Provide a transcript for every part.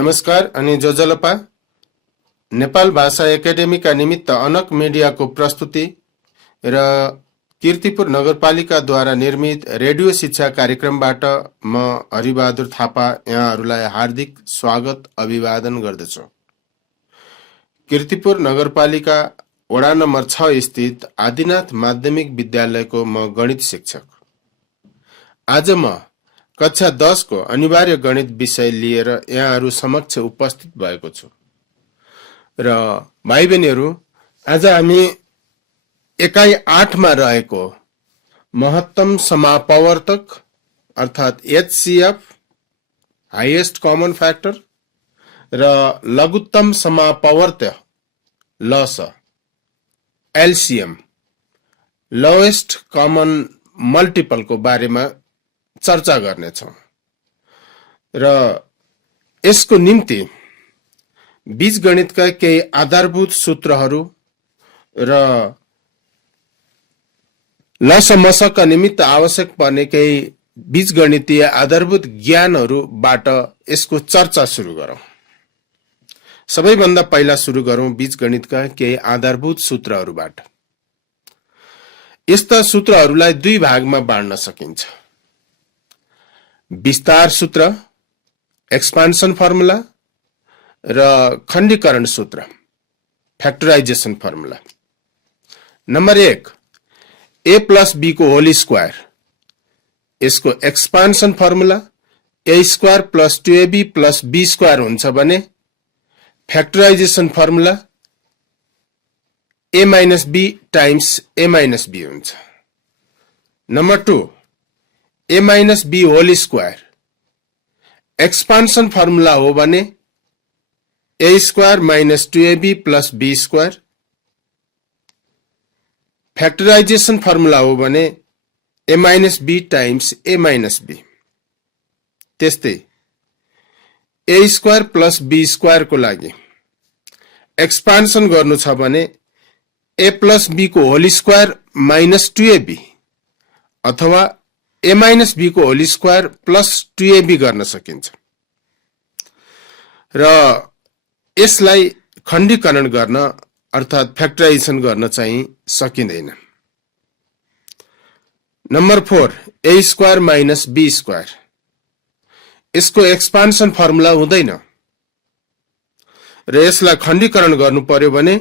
नमस्कार अनि जोजलपा नेपाल भाषा एकाडेमीका निमित्त अनक मिडियाको प्रस्तुति र कीर्तिपुर नगरपालिकाद्वारा निर्मित रेडियो शिक्षा कार्यक्रमबाट म हरिबहादुर थापा यहाँहरूलाई हार्दिक स्वागत अभिवादन गर्दछु। कीर्तिपुर नगरपालिका वडा नम्बर 6 स्थित आदिनाथ माध्यमिक विद्यालयको म गणित शिक्षक। आज म कक्षा 10 को अनिवार्य गणित विषय लिएर यहाँहरू समक्ष उपस्थित भएको छु। र भाइ बहिनीहरू, आज हामी एकाइ 8 मा रहेको महत्तम समापवर्तक अर्थात् HCF हाईएस्ट कमन फ्याक्टर र लघुत्तम समापवर्त्य LCM LCM lowest common multiple को बारेमा चर्चा गर्नेछौँ। र यसको निम्ति बीजगणितका केही आधारभूत सूत्रहरू र लसमसका निमित्त आवश्यक पर्ने केही बीजगणितीय आधारभूत ज्ञानहरूबाट यसको चर्चा सुरु गरौँ। सबैभन्दा पहिला सुरु गरौँ बीजगणितका केही आधारभूत सूत्रहरूबाट। यस्ता सूत्रहरूलाई दुई भागमा बाँड्न सकिन्छ। विस्तार सूत्र एक्सपान्सन फर्मुला र खण्डीकरण सूत्र factorisation formula. Number 1 a + b को होल स्क्वायर, यसको expansion formula a² + 2ab + b² हुन्छ भने factorisation formula a - b times a - b हुन्छ। Number 2 a - b whole square, expansion formula हो भने a² - 2ab + b²। Factorisation formula हो भने a - b times a - b। त्यस्तै a² + b² को लागि एक्सपान्सन गर्नु छ भने a + b को होल स्क्वायर - 2ab अथवा a - b को होल स्क्वायर + 2ab गर्न सकिन्छ। र यसलाई खण्डीकरण गर्न अर्थात् फ्याक्टराइजेसन गर्न चाहिँ सकिँदैन। नम्बर 4 a² - b², यसको एक्सपान्सन फर्मुला हुँदैन र यसलाई खण्डीकरण गर्नु पर्यो भने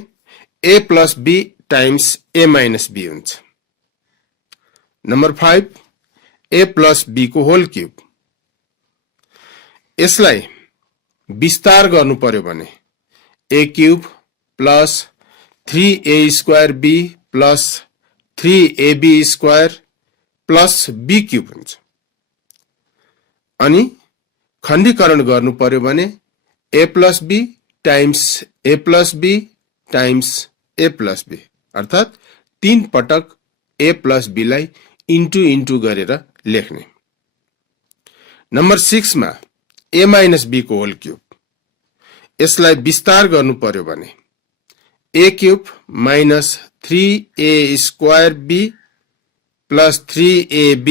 a + b times a - b हुन्छ। नम्बर 5 a + b को होल क्यूब, यसलाई विस्तार गर्नु पर्यो भने a³ + 3a² b + 3ab² + b³ हुन्छ। अनि खण्डीकरण गर्नु पर्यो भने a + b times a + b times a + b अर्थात् 3 पटक a + b लाई इन्टु गरेर लेख्ने। नम्बर 6 मा a - b को होल क्यूब, यसलाई विस्तार गर्नु पर्यो भने a³ - 3a² b + 3ab²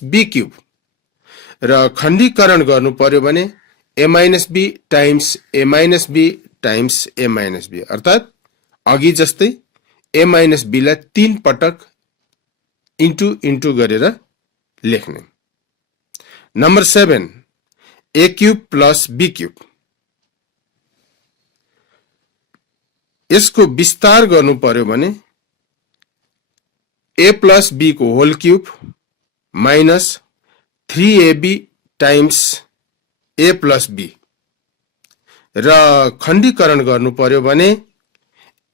- b³ र खण्डीकरण गर्नु पर्यो भने a - b times a - b times a - b अर्थात् अघि जस्तै a - b लाई 3 पटक इन्टु गरेर लेख्ने। नम्बर 7 a³ + b³, यसको विस्तार गर्नु पर्यो भने a + b को whole cube - 3ab times a + b र खण्डीकरण गर्नु पर्यो भने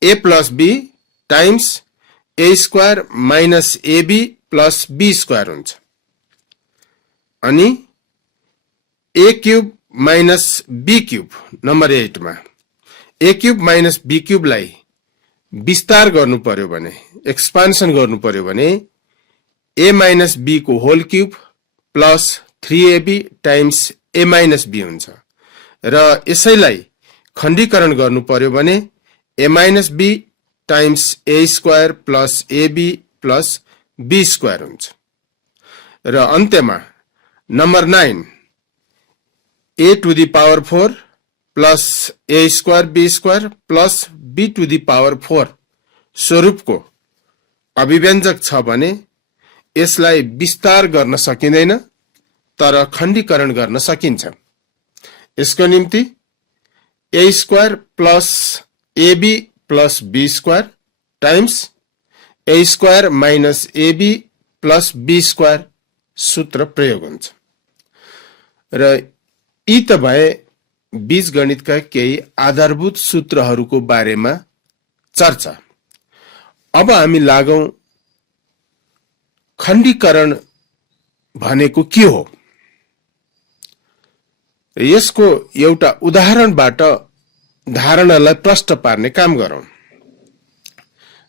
a + b times a² - ab + b² हुन्छ। अनि a³ - b³ नम्बर 8 मा a³ - b³ लाई विस्तार गर्नु पर्यो भने एक्सपान्सन गर्नु पर्यो भने a - b को whole cube + 3ab times a - b हुन्छ। र यसैलाई खण्डीकरण गर्नु पर्यो भने a - b times a² + ab + b² हुन्छ। र अन्त्यमा number 9 a to the power 4 plus a square b square plus b to the power 4 स्वरूपको अभिव्यञ्जक छ भने यसलाई विस्तार गर्न सकिँदैन, तर खण्डीकरण गर्न सकिन्छ। यसको निम्ति a square plus ab plus b square times a square minus ab plus b square सूत्र प्रयोग हुन्छ। र यी त भए बीजगणितका केही आधारभूत सूत्रहरूको बारेमा चर्चा। अब हामी लागौं खण्डीकरण भनेको के हो। यसको एउटा उदाहरणबाट धारणालाई प्रष्ट पार्ने काम गरौं।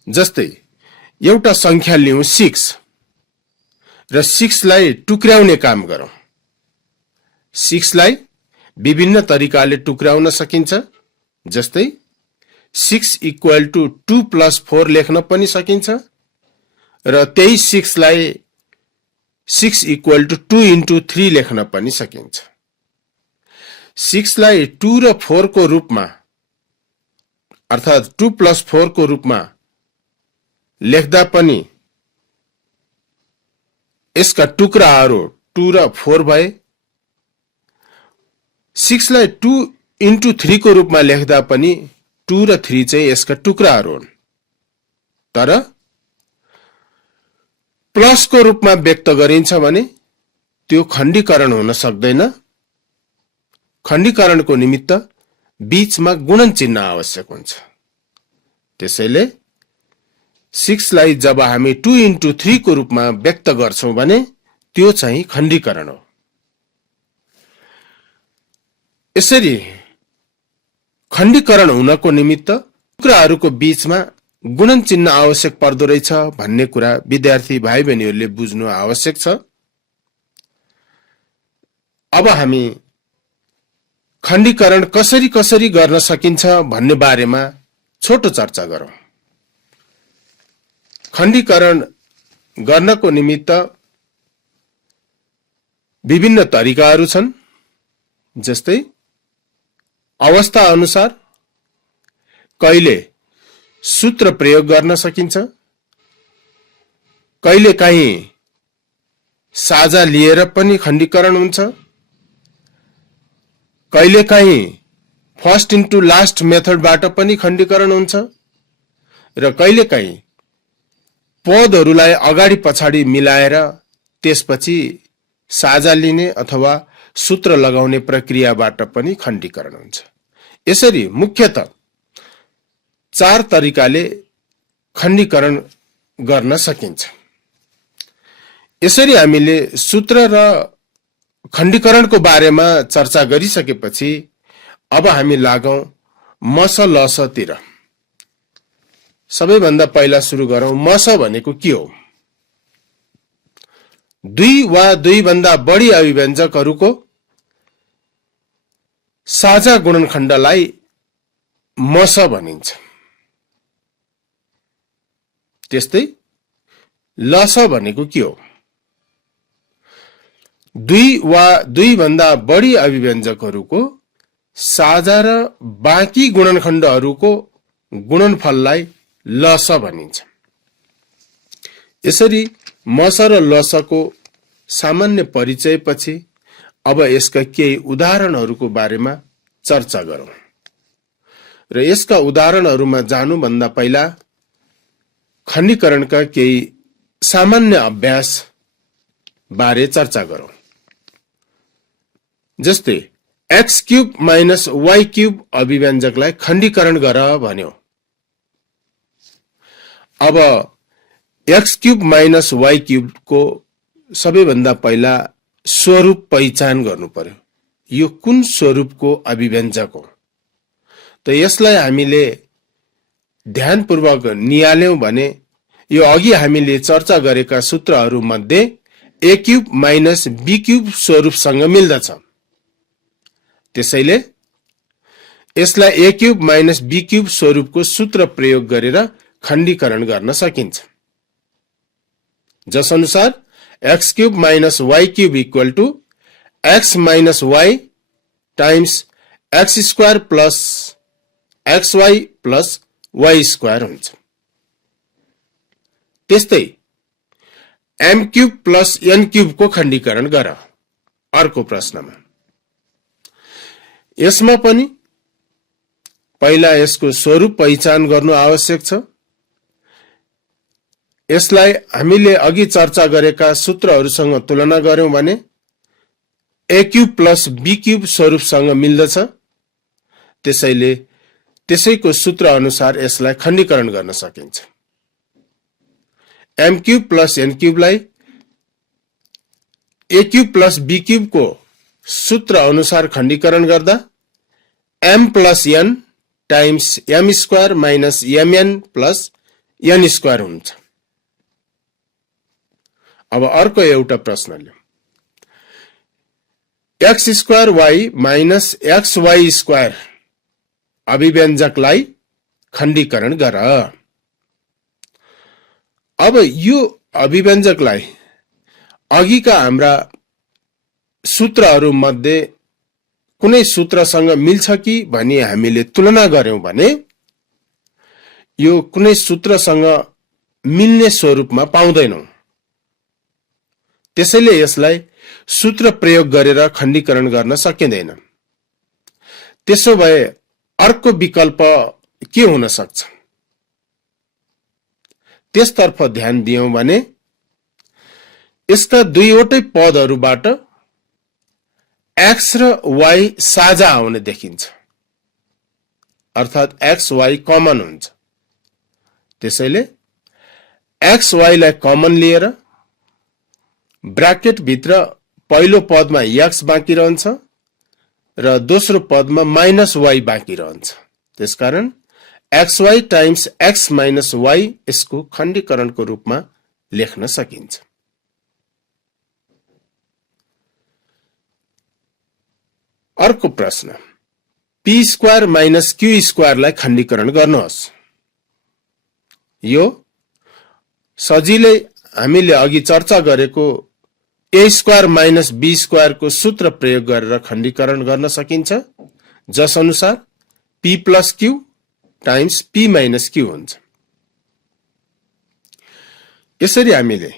जस्तै एउटा संख्या लिऊ 6 र 6 लाई टुक्र्याउने काम गरौं। 6 लाई विभिन्न तरिकाले टुक्र्याउन सकिन्छ। जस्तै 6 इक्वल टु 2 प्लस 4 लेख्न पनि सकिन्छ र त्यही 6 लाई 6 इक्वल टु 2 इन्टु 3 लेख्न पनि सकिन्छ। 6 लाई 2 र 4 को रूपमा अर्थात 2 प्लस 4 को रूपमा लेख्दा पनि यसका टुक्राहरू 2 र 4 भए। 6 लाई 2 इन्टु 3 को रूपमा लेख्दा पनि 2 र 3 चाहिँ यसका टुक्राहरू हुन्। तर प्लस को रूपमा व्यक्त गरिन्छ भने त्यो खण्डीकरण हुन सक्दैन। खण्डीकरणको निमित्त बीचमा गुणन चिन्ह आवश्यक हुन्छ। त्यसैले 6 लाई जब हामी 2 इन्टु 3 को रूपमा व्यक्त गर्छौं भने त्यो चाहिँ खण्डीकरण हो। यसरी खण्डीकरण हुनको निमित्त टुक्राहरूको बीचमा गुणन चिन्ह आवश्यक पर्दो रहेछ भन्ने कुरा विद्यार्थी भाइ बहिनीहरूले बुझ्नु आवश्यक छ। अब हामी खण्डीकरण कसरी कसरी गर्न सकिन्छ भन्ने बारेमा छोटो चर्चा गरौं। खण्डीकरण गर्नको निमित्त विभिन्न तरिकाहरू छन्। जस्तै अवस्था अनुसार कहिले सूत्र प्रयोग गर्न सकिन्छ, कहिले काहीँ साझा लिएर पनि खण्डीकरण हुन्छ, कहिले काहीँ फर्स्ट इन्टु लास्ट मेथडबाट पनि खण्डीकरण हुन्छ र कहिले काहीँ पदहरूलाई अगाडि पछाडि मिलाएर त्यसपछि साझा लिने अथवा सूत्र लगाउने प्रक्रियाबाट पनि खण्डीकरण हुन्छ। यसरी मुख्यतः 4 तरिकाले खण्डीकरण गर्न सकिन्छ। यसरी हामीले सूत्र र खण्डीकरणको बारेमा चर्चा गरिसकेपछि अब हामी लागौं मस लस तिर। सबैभन्दा पहिला सुरु गरौं मस भनेको के हो। 2 वा 2 भन्दा बढी अभिव्यञ्जकहरूको साझा गुणनखण्डलाई मस भनिन्छ। त्यस्तै लस भनेको के हो। 2 वा 2 भन्दा बढी अभिव्यञ्जकहरूको साझा र बाँकी गुणनखण्डहरूको गुणनफललाई लस भनिन्छ। यसरी मस र लसको सामान्य परिचय पछि अब यसका केही उदाहरणहरूको बारेमा चर्चा गरौं र यसका उदाहरणहरूमा जानुभन्दा पहिला खण्डीकरणका केही सामान्य अभ्यास बारे चर्चा गरौं। जस्तै x cube minus y cube अभिव्यञ्जकलाई खण्डीकरण गर भन्यो। अब x cube minus y cube को सबैभन्दा पहिला स्वरूप पहिचान गर्नु पर्यो। यो कुन स्वरूपको अभिव्यञ्जक हो त यसलाई हामीले ध्यानपूर्वक निहाल्यौं भने यो अघि हामीले चर्चा गरेका सूत्रहरू मध्ये a cube minus b cube स्वरूपसँग मिल्दछ। त्यसैले यसलाई a cube minus b cube स्वरूपको सूत्र प्रयोग गरेर खण्डीकरण गर्न सकिन्छ। जस अनुसार x cube minus y cube equal to x minus y times X square plus xy plus y square हुन्छ। त्यस्तै m cube plus n cube को खण्डीकरण गर अर्को प्रश्नमा। यसमा पनि पहिला यसको स्वरूप पहिचान गर्नु आवश्यक छ। यसलाई हामीले अघि चर्चा गरेका सूत्रहरूसँग तुलना गर्यौं भने a cube plus b cube स्वरूपसँग मिल्दछ। त्यसैले त्यसैको सूत्र अनुसार यसलाई खण्डीकरण गर्न सकिन्छ। m क्यूब प्लस n क्यूबलाई a cube plus b cube को सूत्र अनुसार खण्डीकरण गर्दा m plus n times m square minus mn plus n square हुन्छ। अब अर्को एउटा प्रश्न लियौं। x square y minus xy square अभिव्यञ्जकलाई खण्डीकरण गर। अब यो अभिव्यञ्जकलाई अघिका हाम्रा सूत्रहरू मध्ये कुनै सूत्रसँग मिल्छ कि भनी हामीले तुलना गर्यौं भने यो कुनै सूत्रसँग मिल्ने स्वरूपमा पाउँदैनौं। त्यसैले यसलाई सूत्र प्रयोग गरेर खण्डीकरण गर्न सकिँदैन। त्यसो भए अर्को विकल्प के हुन सक्छ? त्यसतर्फ ध्यान दियौं भने यसका दुईवटै पदहरूबाट x र y साझा आउने देखिन्छ, अर्थात xy कमन हुन्छ। त्यसैले xy लाई कमन लिएर ब्राकेट भित्र पहिलो पदमा x बाँकी रहन्छ र दोस्रो पदमा माइनस y बाँकी रहन्छ। त्यसकारण xy times x minus y यसको खण्डीकरणको रूपमा लेख्न सकिन्छ। अर्को प्रश्न, p स्क्वायर माइनस q स्क्वायरलाई खण्डीकरण गर्नुहोस्। यो सजिलै हामीले अघि चर्चा गरेको a square minus b square को सूत्र प्रयोग गरेर खण्डीकरण गर्न सकिन्छ, जस अनुसार p plus q times p minus q हुन्छ। यसरी हामीले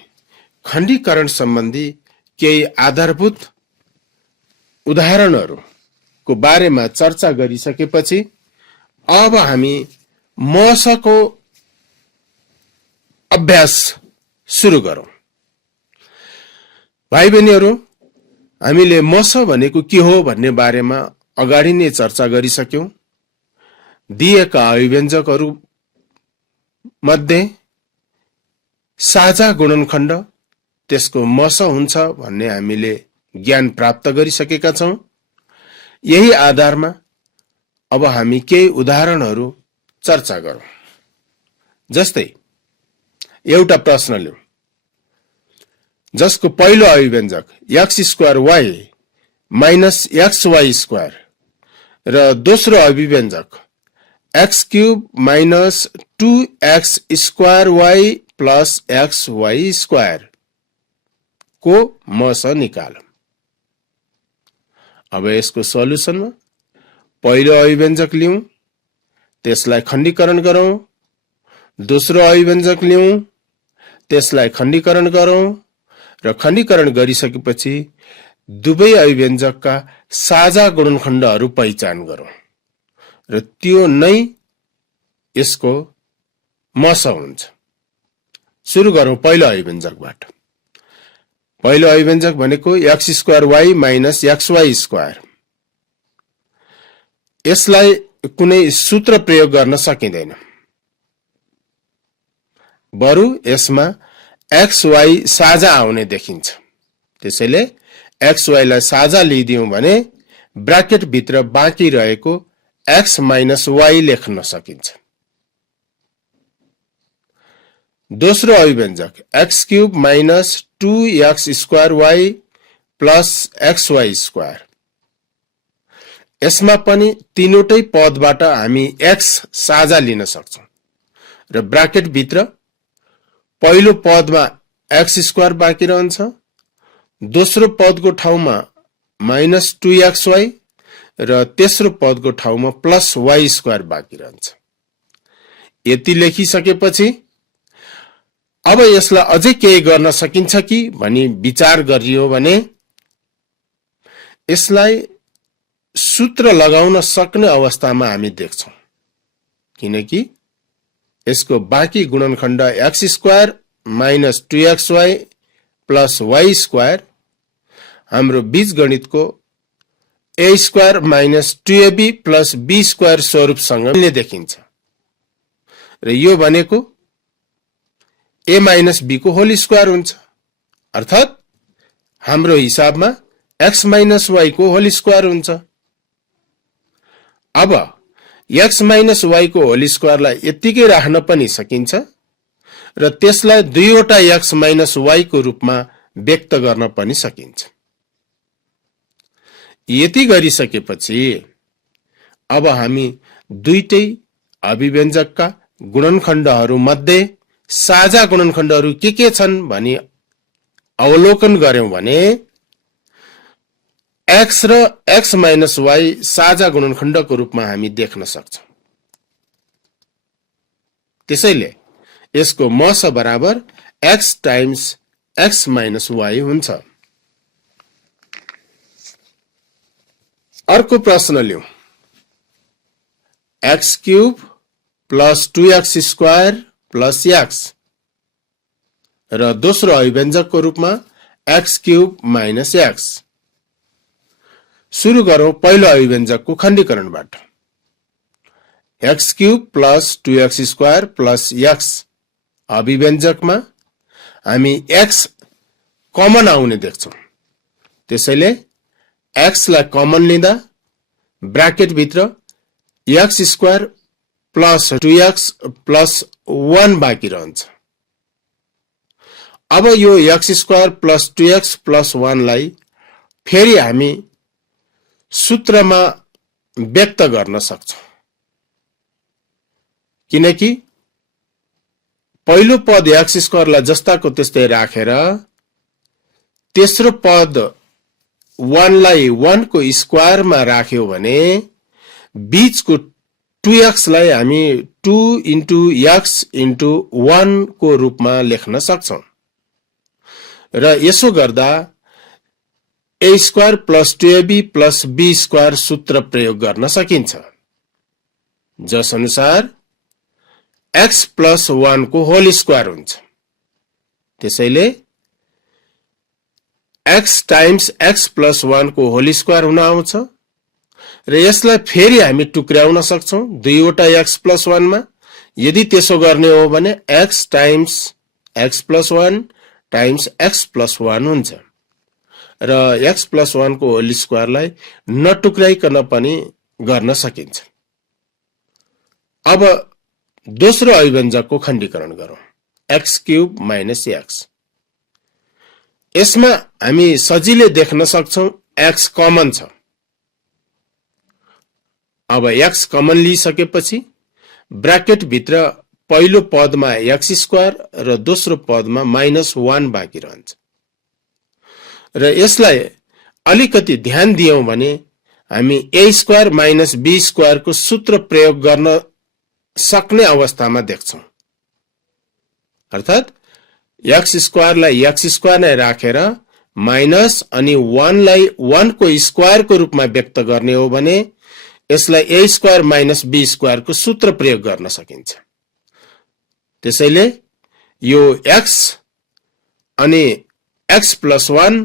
खण्डीकरण सम्बन्धी केही आधारभूत उदाहरणहरूको बारेमा चर्चा गरिसकेपछि अब हामी मसको अभ्यास सुरु गरौं। भाइ बहिनीहरू, हामीले मस भनेको के हो भन्ने बारेमा अगाडि नै चर्चा गरिसक्यौं। दिएका अभिव्यञ्जकहरू मध्ये साझा गुणनखण्ड त्यसको मस हुन्छ भन्ने हामीले ज्ञान प्राप्त गरिसकेका छौं। यही आधारमा अब हामी केही उदाहरणहरू चर्चा गरौं। जस्तै एउटा प्रश्न लियौं जसको पहिलो अभिव्यञ्जक x square y minus xy square र दोस्रो अभिव्यञ्जक x cube minus 2x square y plus xy square को मस निकालौं। अब यसको सल्युसनमा पहिलो अभिव्यञ्जक लियौं, त्यसलाई खण्डीकरण गरौं, दोस्रो अभिव्यञ्जक लियौं, त्यसलाई खण्डीकरण गरौं र खण्डीकरण गरिसकेपछि दुवै अभिव्यञ्जकका साझा गुणनखण्डहरू पहिचान गरौं र त्यो नै यसको मस हुन्छ। सुरु गरौं पहिलो अभिव्यञ्जकबाट। पहिलो अभिव्यञ्जक भनेको x square y minus xy square. यसलाई कुनै सूत्र प्रयोग गर्न सकिँदैन, बरु यसमा xy साझा आउने देखिन्छ। त्यसैले xy लाई साझा लिइदियौं भने ब्राकेट भित्र बाँकी रहेको x माइनस y लेख्न सकिन्छ। दोस्रो अभिव्यञ्जक x cube minus 2x square y plus xy square. यसमा पनि तीनवटै पदबाट हामी x साझा लिन सक्छौं र ब्राकेट भित्र पहिलो पदमा x स्क्वायर बाँकी रहन्छ, दोस्रो पदको ठाउँमा माइनस 2xy र तेस्रो पदको ठाउँमा प्लस वाई स्क्वायर बाँकी रहन्छ। यति लेखिसकेपछि अब यसलाई अझै केही गर्न सकिन्छ कि भनी विचार गरियो भने यसलाई सूत्र लगाउन सक्ने अवस्थामा हामी देख्छौं, किनकि यसको बाँकी गुणनखण्ड x square minus 2xy plus y square हाम्रो बीजगणितको a square minus 2ab plus b square स्वरूपसँग मिल्ने देखिन्छ र यो भनेको a माइनस b को होल स्क्वायर हुन्छ, अर्थात हाम्रो हिसाबमा x माइनस y को होल स्क्वायर हुन्छ। अब x माइनस y को होल स्क्वायरलाई यतिकै राख्न पनि सकिन्छ र त्यसलाई दुईवटा x माइनस y को रूपमा व्यक्त गर्न पनि सकिन्छ। यति गरिसकेपछि अब हामी दुईटै अभिव्यञ्जकका गुणनखण्डहरू मध्ये साझा गुणनखण्डहरू के छन् भनी अवलोकन गर्यौं भने x र x माइनस y साझा गुणनखण्डको रूपमा हामी देख्न सक्छौं। त्यसैले यसको मस बराबर x times x minus y हुन्छ। अर्को प्रश्न लिउँ। x cube plus 2x square plus x र दोस्रो अभिव्यञ्जकको रूपमा x क्यूब माइनस x। सुरु गरौं पहिलो अभिव्यञ्जकको खण्डीकरणबाट। x cube plus 2x square plus x अभिव्यञ्जकमा हामी x कमन आउने देख्छौं। त्यसैले x लाई कमन लिँदा ब्राकेट भित्र x square plus 2x plus 1 बाँकी रहन्छ। अब यो x square plus 2x plus 1 लाई फेरि हामी सूत्रमा व्यक्त गर्न सक्छौं, किनकि पहिलो पद x स्क्वायरलाई जस्ताको त्यस्तै राखेर तेस्रो पद 1 लाई 1 को स्क्वायरमा राख्यो भने बीचको 2x लाई हामी 2 इन्टु x इन्टु 1 को रूपमा लेख्न सक्छौं र यसो गर्दा a square plus 2ab plus b square सूत्र प्रयोग गर्न सकिन्छ, जस अनुसार x प्लस 1 को होल स्क्वायर हुन्छ। त्यसैले x टाइम्स x प्लस 1 को होल स्क्वायर हुन आउँछ र यसलाई फेरि हामी टुक्र्याउन सक्छौं दुईवटा x प्लस 1 मा। यदि त्यसो गर्ने हो भने x times x plus 1 times x plus 1 हुन्छ र x प्लस 1 को होल स्क्वायरलाई नटुक्राइकन पनि गर्न सकिन्छ। अब दोस्रो अभिव्यञ्जकको खण्डीकरण गरौं, x क्यूब माइनस x। यसमा हामी सजिलै देख्न सक्छौं x कमन छ। अब x कमन लिइसकेपछि ब्राकेट भित्र पहिलो पदमा x स्क्वायर र दोस्रो पदमा माइनस 1 बाँकी रहन्छ र यसलाई अलिकति ध्यान दियौं भने हामी a square minus b square को सूत्र प्रयोग गर्न सक्ने अवस्थामा देख्छौं, अर्थात x स्क्वायरलाई x स्क्वायर नै राखेर माइनस अनि 1 लाई 1 को स्क्वायर को रूपमा व्यक्त गर्ने हो भने यसलाई a square minus b square को सूत्र प्रयोग गर्न सकिन्छ। त्यसैले यो x अनि x plus 1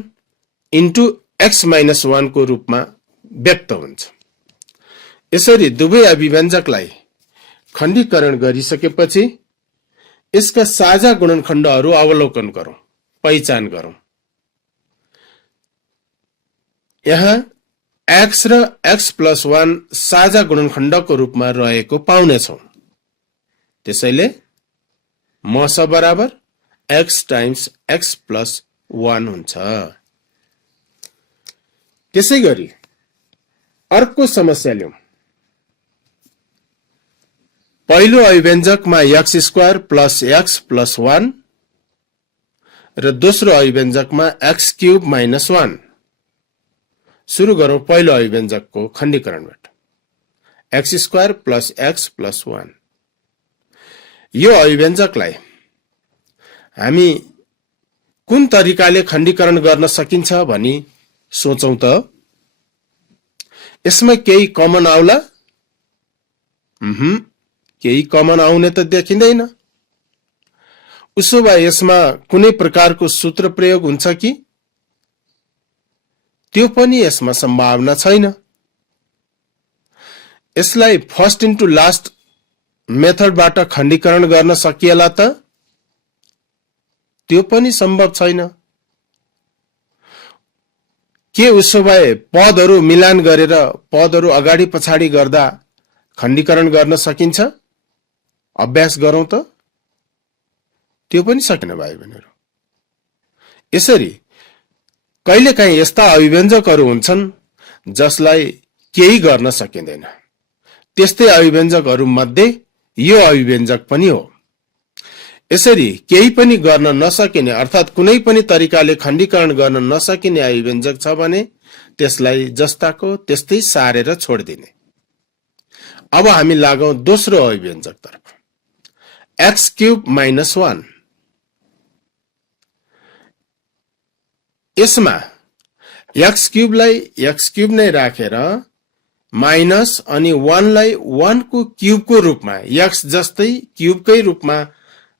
into x minus 1 को रूपमा व्यक्त हुन्छ। यसरी दुवै अभिव्यञ्जकलाई खण्डीकरण गरिसकेपछि यसका साझा गुणनखण्डहरू अवलोकन गरौं, पहिचान गरौं। यहाँ x र x प्लस 1 साझा गुणनखण्डको रूपमा रहेको पाउनेछौं। त्यसैले मस बराबर x टाइम्स x प्लस 1 हुन्छ। त्यसैगरी अर्को समस्या लिउँ। पहिलो अभिव्यञ्जकमा x square plus x plus 1 र दोस्रो अभिव्यञ्जकमा x क्यूब माइनस 1। सुरु गरौं पहिलो अभिव्यञ्जकको खण्डीकरणबाट। x square plus x plus 1। यो अभिव्यञ्जकलाई हामी कुन तरिकाले खण्डीकरण गर्न सकिन्छ भनी सोचौं त। यसमा केही कमन आउला? केही कमन आउने त देखिँदैन। उसो भए यसमा कुनै प्रकारको सूत्र प्रयोग हुन्छ कि? त्यो पनि यसमा सम्भावना छैन। यसलाई फर्स्ट इन्टु लास्ट मेथडबाट खण्डीकरण गर्न सकिएला त? त्यो पनि सम्भव छैन। के उसो भए पदहरू मिलान गरेर पदहरू अगाडि पछाडि गर्दा खण्डीकरण गर्न सकिन्छ? अभ्यास गरौं त। त्यो पनि सकिन भाइ बहिनीहरू। यसरी कहिलेकाहीँ यस्ता अभिव्यञ्जकहरू हुन्छन् जसलाई केही गर्न सकिँदैन। त्यस्तै अभिव्यञ्जकहरू मध्ये यो अभिव्यञ्जक पनि हो। यसरी केही पनि गर्न नसकिने अर्थात् कुनै पनि तरिकाले खण्डीकरण गर्न नसकिने अभिव्यञ्जक छ भने त्यसलाई जस्ताको त्यस्तै सारेर छोडिदिने। अब हामी लागौं दोस्रो अभिव्यञ्जक तर्फ। x cube minus 1। यसमा x क्यूबलाई x क्यूब नै राखेर माइनस अनि 1 लाई 1 को क्यूबको रूपमा x जस्तै क्यूबकै रूपमा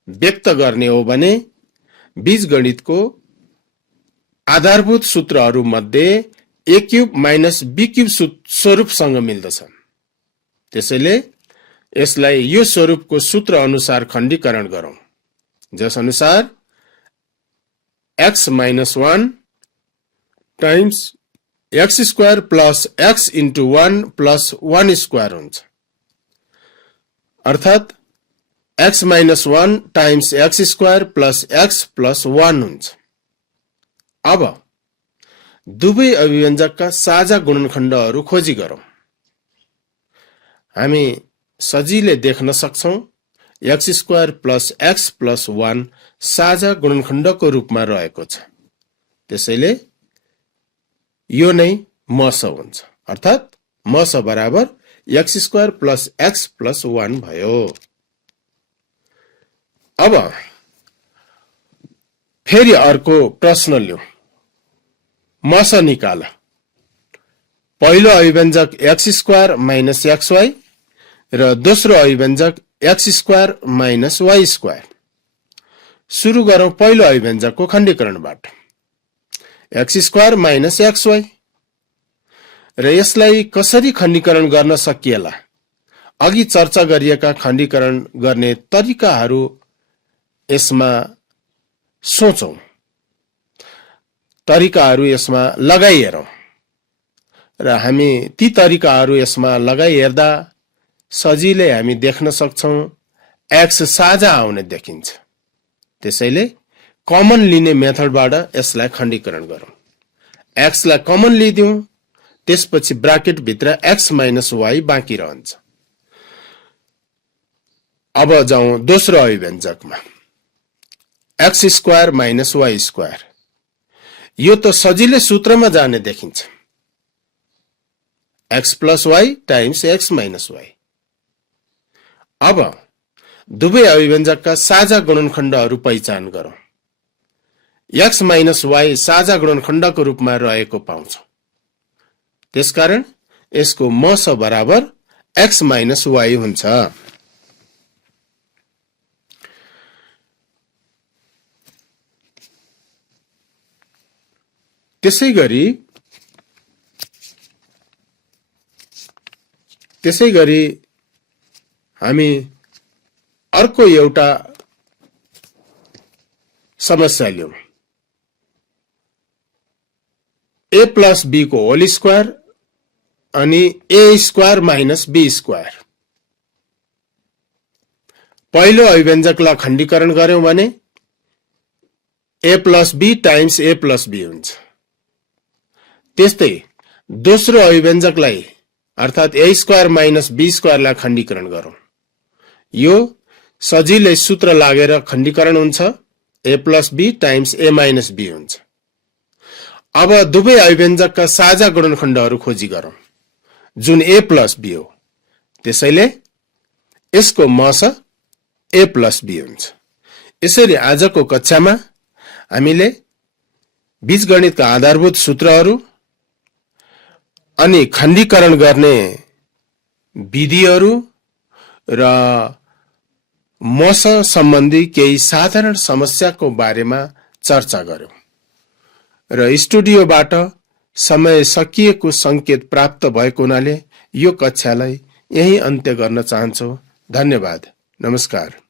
व्यक्त गर्ने हो भने बीजगणितको आधारभूत सूत्रहरू मध्ये a cube minus b cube स्वरूपसँग मिल्दछन्। त्यसैले यसलाई यो स्वरूपको सूत्र अनुसार खण्डीकरण गरौं, जस अनुसार x minus 1 times x square plus x into 1 plus 1 square हुन्छ। अर्थात् x minus 1 times x square plus x plus 1 हुन्छ। अब दुवै अभिव्यञ्जकका साझा गुणनखण्डहरू खोजी गरौं। हामी सजिलै देख्न सक्छौं x square plus x plus 1 साझा गुणनखण्डको रूपमा रहेको छ। त्यसैले यो नै मस हुन्छ। अर्थात् मस बराबर x square plus x plus 1 भयो। अब फेरि अर्को प्रश्न लिऊ। मस निकाल। पहिलो अभिव्यञ्जक x स्क्वायर माइनस xy र दोस्रो अभिव्यञ्जक x square minus y square. सुरु गरौं पहिलो अभिव्यञ्जकको खण्डीकरणबाट। x स्क्वायर माइनस xy र यसलाई कसरी खण्डीकरण गर्न सकिएला? अघि चर्चा गरिएका खण्डीकरण गर्ने तरिकाहरू यसमा सोचौं, तरिकाहरू यसमा लगाई हेरौं र हामी ती तरिकाहरू यसमा लगाई हेर्दा सजिलै हामी देख्न सक्छौं x साझा आउने देखिन्छ। त्यसैले कमन लिने मेथडबाट यसलाई खण्डीकरण गरौं। x लाई कमन लिदियौं, त्यसपछि ब्राकेट भित्र x माइनस y बाँकी रहन्छ। अब जाउँ दोस्रो अभिव्यञ्जकमा। x square minus y square. यो त सजिलै सूत्रमा जाने देखिन्छ। x plus y times x minus y। अब दुवै अभिव्यञ्जकका साझा गुणनखण्डहरू पहिचान गरौं। x माइनस y साझा गुणनखण्डको रूपमा रहेको पाउँछौं। त्यसकारण यसको मस बराबर x माइनस y हुन्छ। त्यसै गरी हामी अर्को एउटा समस्या लियौं। a प्लस b को होल स्क्वायर अनि a square minus b square. पहिलो अभिव्यञ्जकलाई खण्डीकरण गर्यौं भने a plus b times a plus b हुन्छ। त्यस्तै दोस्रो अभिव्यञ्जकलाई अर्थात् a स्क्वायर माइनस b स्क्वायरलाई खण्डीकरण गरौं। यो सजिलै सूत्र लागेर खण्डीकरण हुन्छ। a plus b times a minus b हुन्छ। अब दुवै अभिव्यञ्जकका साझा गुणनखण्डहरू खोजी गरौँ, जुन a प्लस b हो। त्यसैले यसको मस a प्लस b हुन्छ। यसरी आजको कक्षामा हामीले बीजगणितका आधारभूत सूत्रहरू अनि खण्डीकरण गर्ने विधिहरू र मस सम्बन्धी केही साधारण समस्याको बारेमा चर्चा गर्यौं र स्टुडियोबाट समय सकिएको संकेत प्राप्त भएको हुनाले यो कक्षालाई यही अन्त्य गर्न चाहन्छु। धन्यवाद। नमस्कार।